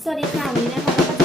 สวัสดีค่ะวันนี้นะคะ